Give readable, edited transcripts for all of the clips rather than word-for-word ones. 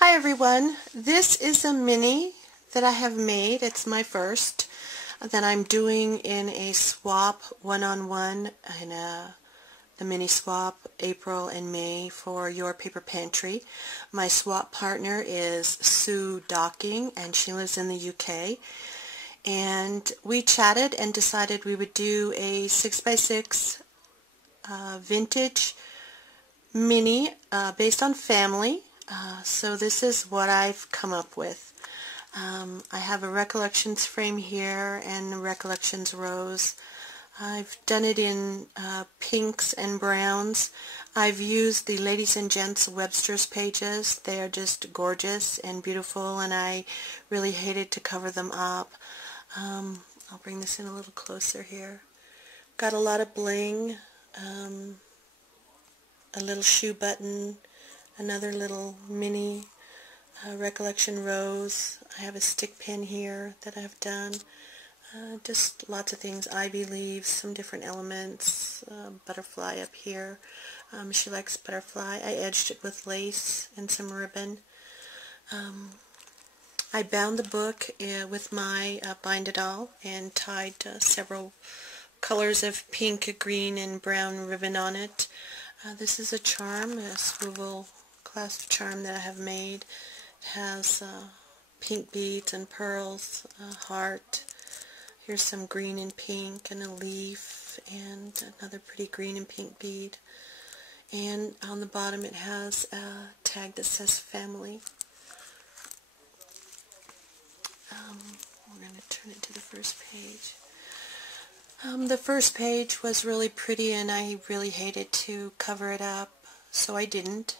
Hi everyone, this is a mini that I have made. It's my first that I'm doing in a swap one-on-one in the mini swap April and May for Your Paper Pantry. My swap partner is Sue Docking and she lives in the UK, and we chatted and decided we would do a 6x6 vintage mini based on family. So this is what I've come up with. I have a Recollections frame here and Recollections rose. I've done it in pinks and browns. I've used the Ladies and Gents Webster's pages. They are just gorgeous and beautiful, and I really hated to cover them up. I'll bring this in a little closer here. Got a lot of bling, a little shoe button, another little mini Recollection rose. I have a stick pin here that I've done. Just lots of things. Ivy leaves, some different elements, butterfly up here. She likes butterfly. I edged it with lace and some ribbon. I bound the book with my bind-it-all and tied several colors of pink, green, and brown ribbon on it. This is a charm, a swivel clasp charm that I have made. It has pink beads and pearls, a heart. Here's some green and pink and a leaf and another pretty green and pink bead. And on the bottom it has a tag that says family. We're going to turn it to the first page. The first page was really pretty and I really hated to cover it up, so I didn't.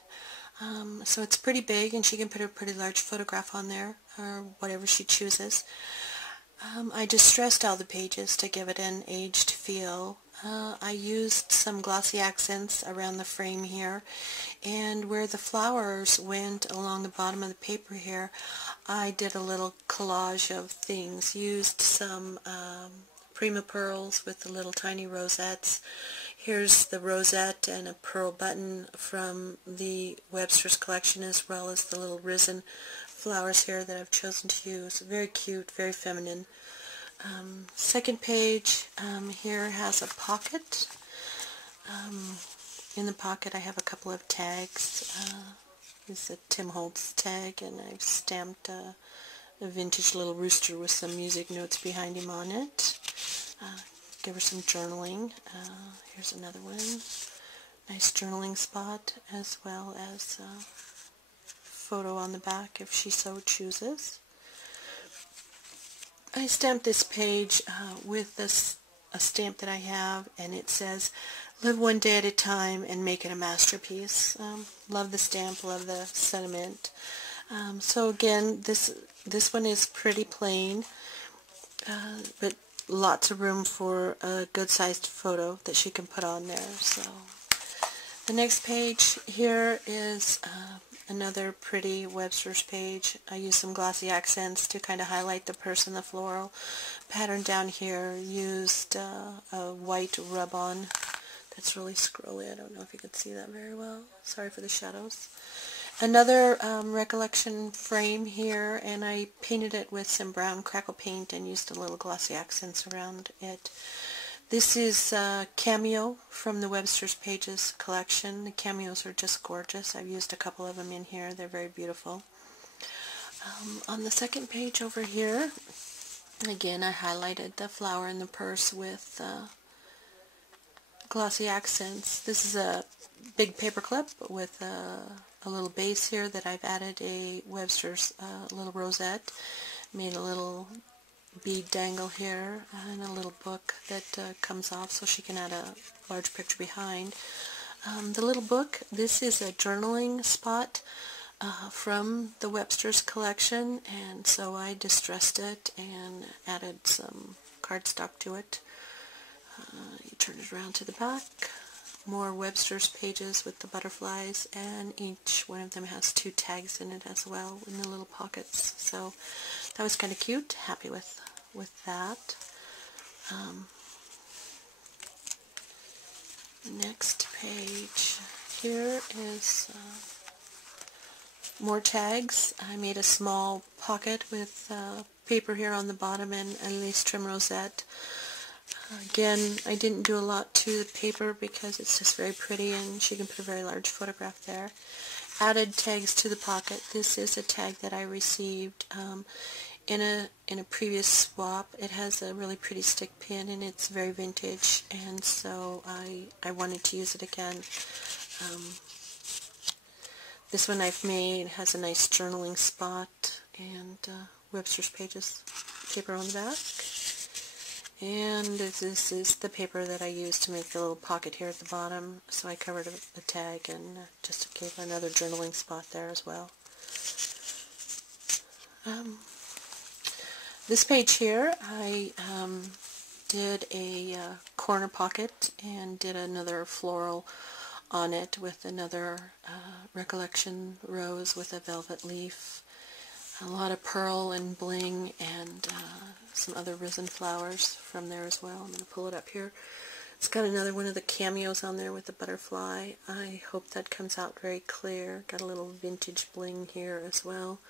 So it's pretty big and she can put a pretty large photograph on there or whatever she chooses. I distressed all the pages to give it an aged feel. I used some glossy accents around the frame here, and where the flowers went along the bottom of the paper here, I did a little collage of things. Used some Prima pearls with the little tiny rosettes. Here's the rosette and a pearl button from the Webster's collection, as well as the little risen flowers here that I've chosen to use. Very cute, very feminine. Second page here has a pocket. In the pocket I have a couple of tags. This is a Tim Holtz tag, and I've stamped a vintage little rooster with some music notes behind him on it. Give her some journaling. Here's another one. Nice journaling spot, as well as a photo on the back if she so chooses. I stamped this page with a stamp that I have, and it says, "Live one day at a time and make it a masterpiece." Love the stamp, love the sentiment. So again, this one is pretty plain, but lots of room for a good-sized photo that she can put on there. So the next page here is another pretty Webster's page. I used some glossy accents to kind of highlight the purse and the floral pattern down here. Used a white rub-on that's really scrolly. I don't know if you could see that very well. Sorry for the shadows. Another Recollection frame here, and I painted it with some brown crackle paint and used a little glossy accents around it. This is Cameo from the Webster's Pages collection. The cameos are just gorgeous. I've used a couple of them in here. They're very beautiful. On the second page over here, again, I highlighted the flower and the purse with glossy accents. This is a big paper clip with a little base here that I've added a Webster's little rosette. Made a little bead dangle here and a little book that comes off so she can add a large picture behind. The little book, this is a journaling spot from the Webster's collection, and so I distressed it and added some cardstock to it. You turn it around to the back. More Webster's pages with the butterflies, and each one of them has 2 tags in it as well in the little pockets. So that was kind of cute. Happy with that. Next page here is more tags. I made a small pocket with paper here on the bottom and a lace trim rosette. Again, I didn't do a lot to the paper because it's just very pretty and she can put a very large photograph there. Added tags to the pocket. This is a tag that I received in a previous swap. It has a really pretty stick pin and it's very vintage, and so I wanted to use it again. This one I've made has a nice journaling spot and Webster's Pages paper on the back. And this is the paper that I used to make the little pocket here at the bottom, so I covered the tag and just gave another journaling spot there as well. This page here, I did a corner pocket and did another floral on it with another recollection rose with a velvet leaf. A lot of pearl and bling and some other resin flowers from there as well. I'm going to pull it up here. It's got another one of the cameos on there with the butterfly. I hope that comes out very clear. Got a little vintage bling here as well.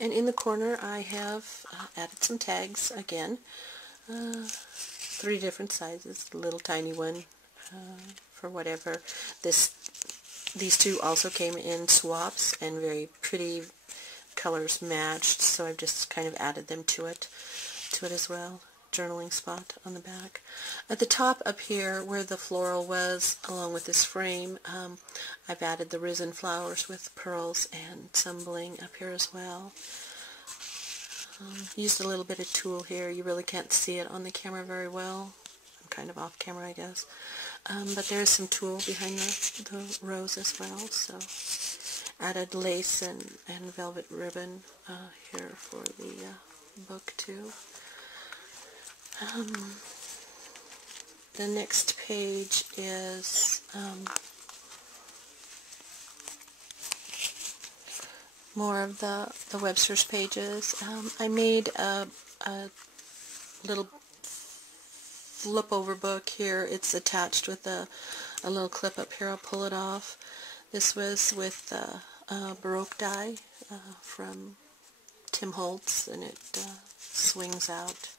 And in the corner I have added some tags again. 3 different sizes. A little tiny one for whatever. These two also came in swaps and very pretty colors matched, so I've just kind of added them to it as well. Journaling spot on the back. At the top up here where the floral was along with this frame, I've added the resin flowers with pearls and some bling up here as well. Used a little bit of tulle here. You really can't see it on the camera very well. I'm kind of off camera, I guess. But there's some tulle behind the rose as well, so added lace and velvet ribbon here for the book too. The next page is more of the Webster's Pages. I made a little flip over book here. It's attached with a little clip up here. I'll pull it off. This was with Baroque die from Tim Holtz, and it swings out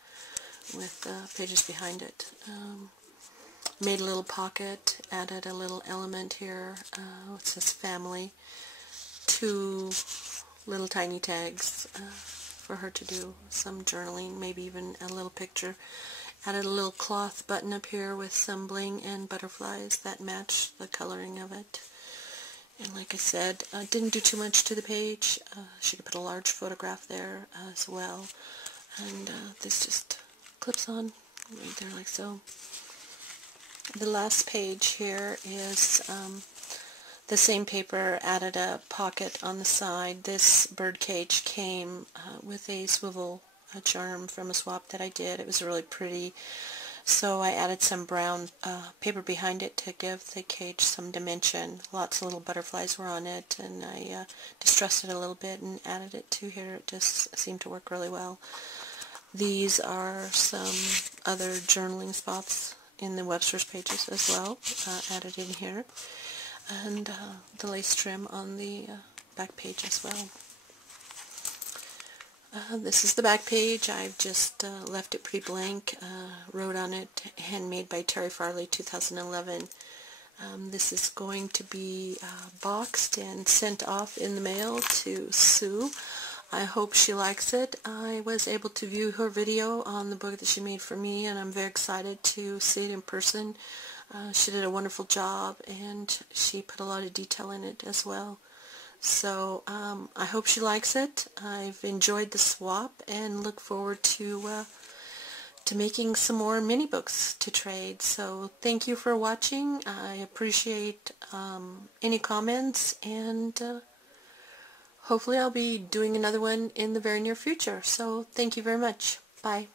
with pages behind it. Made a little pocket, added a little element here. It says family. 2 little tiny tags for her to do some journaling, maybe even a little picture. Added a little cloth button up here with some bling and butterflies that match the coloring of it. And like I said, didn't do too much to the page. She could put a large photograph there as well. And this just clips on right there like so. The last page here is the same paper, added a pocket on the side. This bird cage came with a swivel charm from a swap that I did. It was really pretty. So I added some brown paper behind it to give the cage some dimension. Lots of little butterflies were on it, and I distressed it a little bit and added it to here. It just seemed to work really well. These are some other journaling spots in the Webster's Pages as well, added in here. And the lace trim on the back page as well. This is the back page. I've just left it pretty blank. Wrote on it, handmade by Terry Farley, 2011. This is going to be boxed and sent off in the mail to Sue. I hope she likes it. I was able to view her video on the book that she made for me, and I'm very excited to see it in person. She did a wonderful job, and she put a lot of detail in it as well. So I hope she likes it. I've enjoyed the swap and look forward to making some more mini books to trade. So thank you for watching. I appreciate any comments, and hopefully I'll be doing another one in the very near future. So thank you very much. Bye.